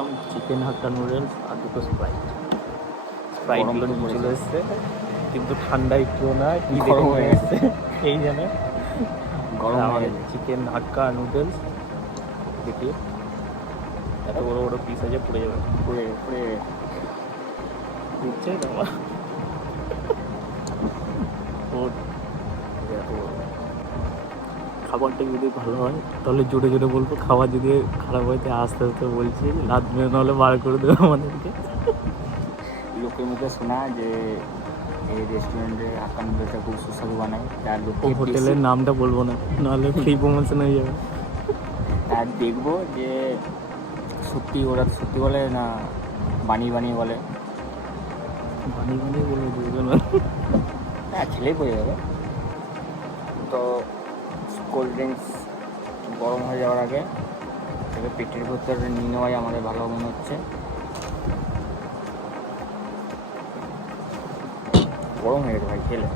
নিলাম চিকেন হাক্কা নুডলস আর দুটো স্প্রাইট চলে এসছে, কিন্তু ঠান্ডা একটুও না, কি গরম হয়ে এসছে এই জানে গরম। আমাদের চিকেন হাক্কা নুডলস দেখি এত বড় বড় পিস আছে, পুড়ে যাবে পুড়ছে না খাবারটা যদি ভালো হয় তাহলে জোরে জোরে বলবো, খাবার যদি খারাপ হয় তাই আস্তে আস্তে বলছি, লাদ মেরে নাহলে বার করে দেবে আমাদেরকে। লোকের মুখে শোনা যে এই রেস্টুরেন্টে হাক্কা নুডলসটা খুব সুস্বাদু বানায়, তার হোটেলের নামটা বলবো না, নাহলে ফ্রি প্রমোশন হয়ে যাবে। আর দেখবো যে ওরা সত্যি বলে না বানিয়ে বলে, বানিয়ে বলে বুঝবে না, হ্যাঁ খেলেই পড়ে যাবে। তো কোল্ড ড্রিঙ্কস গরম হয়ে যাওয়ার আগে তাকে পেটের ভেতরে নিয়ে নেওয়াই আমাদের ভালো মনে হচ্ছে। গরম হয়ে গেছে ভাই খেলে।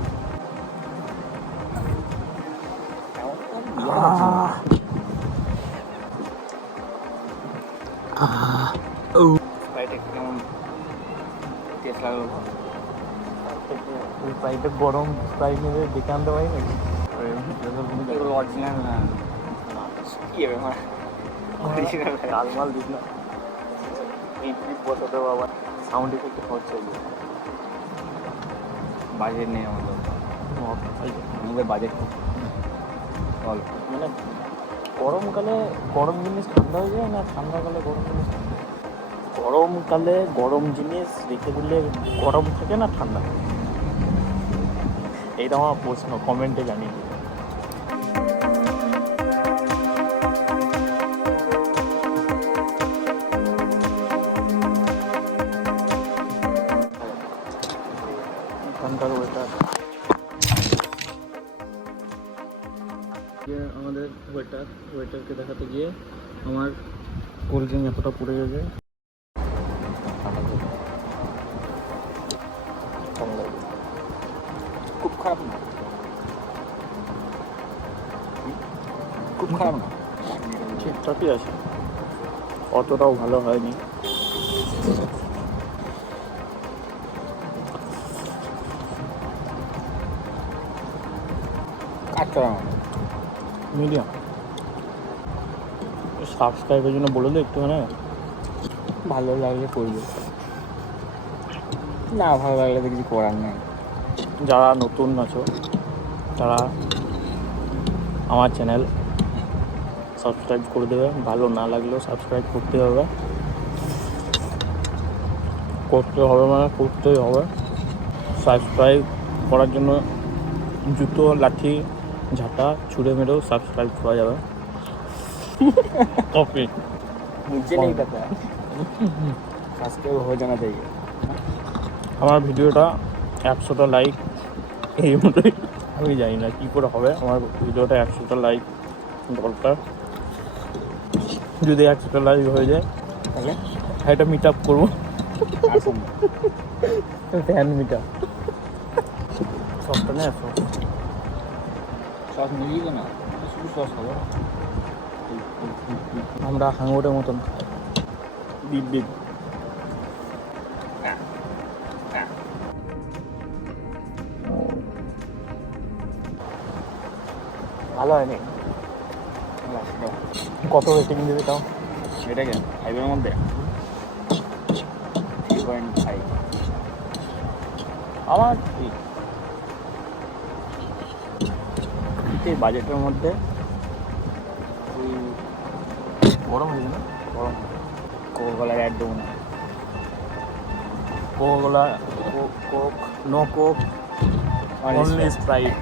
কেমন টেস্ট লাগলো? স্প্রাইটে গরম স্প্রাইট নেবে দেখে আনতে পারি নাকি? এগুলো অরিজিনাল না, কি হবে আমার অরিজিনাল কালমাল দিস না, এই ট্রিপ বসাতে আবার সাউন্ড ইফেক্ট হচ্ছে। বাজেট নেই আমাদের, আমাদের বাজেট খুব অল্প। মানে গরমকালে গরম জিনিস ঠান্ডা হয়ে যায় না, ঠান্ডাকালে গরম জিনিস ঠান্ডা? গরমকালে গরম জিনিস রেখে দিলে গরম থাকে না ঠান্ডা? এইটা আমার প্রশ্ন, কমেন্টে জানিয়ে দিন। এখানকার আমাদের ওয়েটারকে দেখাতে গিয়ে আমার কোল্ড ড্রিঙ্ক এতটা পড়ে গেছে, খুব খারাপ না, খুব খারাপ না, ঠিকঠাকই আছে, অতটাও ভালো হয়নি। মিডিয়াম। সাবস্ক্রাইবের জন্য বলে দে একটু, মানে ভালো লাগলে করবে, না ভালো লাগলে তো কিছু করার নেই। যারা নতুন আছো তারা আমার চ্যানেল সাবস্ক্রাইব করে দেবে, ভালো না লাগলেও সাবস্ক্রাইব করতে হবে, মানে করতেই হবে। সাবস্ক্রাইব করার জন্য জুতো, লাঠি, ঝাঁটা ছুঁড়ে মেরেও সাবস্ক্রাইব করা যাবে। কপি मुझे नहीं पता, সাবস্ক্রাইব হয়ে জানা চাই। আমার ভিডিওটা 100টা লাইক, এই মতোই, আমি জানি না কী করে হবে। আমার ভিডিওটা 100টা লাইক দরকার, যদি 100টা লাইক হয়ে যায় তাহলে একটা মিট আপ করবো, আসুন ফ্যান মিট আপ। সসটা নেই, সস মিলিয়ে না, শুধু সস হবে। আমরা হাঙরের মতন খাই, বিপ বিপ। ভালো হয়নি, কত রেটিং দেবে তাও? এটাকে 5-এর মধ্যে 3.5 আমার এই বাজেটের মধ্যে। গরম হয়েছে না? গরম কোকাকোলার অ্যাড দেবো না, Coca Cola, Coke, no Coke, only Sprite.